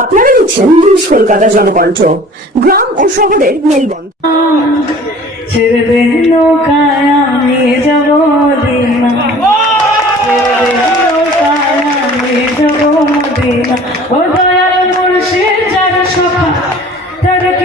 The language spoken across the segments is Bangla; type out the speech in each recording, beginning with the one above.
আপনারা দেখছেন নিউজ কলকাতা জনকণ্ঠ গ্রাম ও শহরের মেলবন্ধ ছেড়ে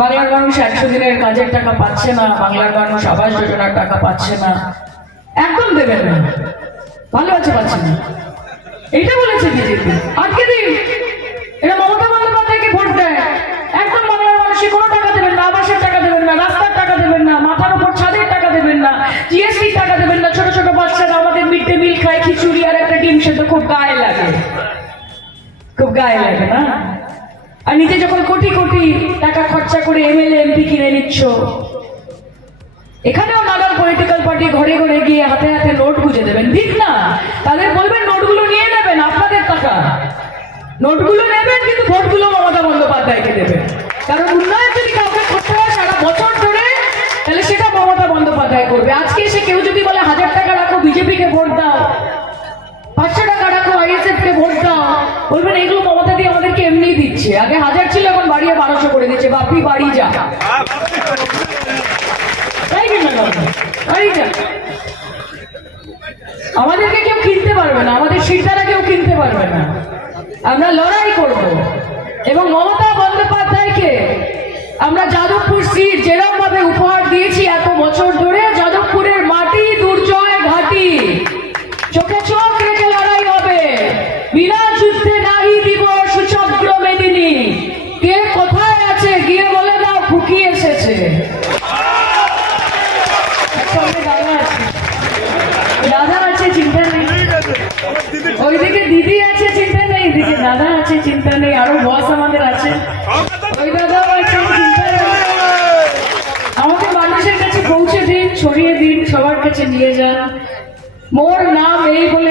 বাংলার মানুষ একশো দিনের কাজের টাকা পাচ্ছে না, বাংলার মানুষ আবাস যোজনার টাকা পাচ্ছে না। একদম দেবেন না। ভালো আছে, পাচ্ছে না। এইটা বলেছে বিজেপি। আটকে দিন এটা মমতা বন্দ্যোপাধ্যায়কে ভোট দেয়। একদম বাংলার মানুষকে কোনো টাকা দেবেন না, আবাসের টাকা দেবেন না, রাস্তার টাকা দেবেন না, মাথার উপর ছাদের টাকা দেবেন না জিএসটি টাকা দেবেন না। ছোট ছোট বাচ্চারা আমাদের মিড ডে মিল খায়, খিচুড়ি আর একটা ডিম সেদ্ধ, খুব গায়ে লাগে। খুব গায়ে লাগে না? আর নিজে যখন কোটি কোটি টাকা খরচা করে এমএলএ এমপি কিনে নিচ্ছ, এখানেও নানান পলিটিক্যাল পার্টি ঘরে ঘরে গিয়ে হাতে হাতে নোট গুঁজে দেবেন। ঠিক না? তাদের বলবেন নোটগুলো নিয়ে নেবেন, আপনাদের টাকা। নোটগুলো নেবেন, কিন্তু ভোটগুলো মমতা বন্দ্যোপাধ্যায়কে দেবেন। কারণ উন্নয়ন যদি কাউকে করতে হয় সারা বছর ধরে, তাহলে সেটা মমতা বন্দ্যোপাধ্যায় করবে। আজকে এসে কেউ যদি বলে, হাজার টাকা রাখো, বিজেপিকে ভোট দাও, পাঁচশো টাকা রাখো আইএসএফ কে ভোট দাও, বলবেন, এগুলো মমতা দিয়ে এমনি দিচ্ছে। আগে হাজার ছিল, এখন বাড়িয়ে বারোশো করে দিচ্ছে। বাপি, বাড়ি যা। আমাদেরকে কেউ কিনতে পারবে না। আমাদের শিরদারা কেউ কিনতে পারবে না। আমরা লড়াই করব। এবং মমতা বন্দ্যোপাধ্যায়কে আমরা যাদবপুর সিট যেরকম চিন্তা নেই। আরও বস আমাদের আছে। ওই দাদাও চিন্তা নেই। আমাকে মানুষের কাছে পৌঁছে দিন, ছড়িয়ে দিন, সবার কাছে নিয়ে যান। মোর নাম এই বলে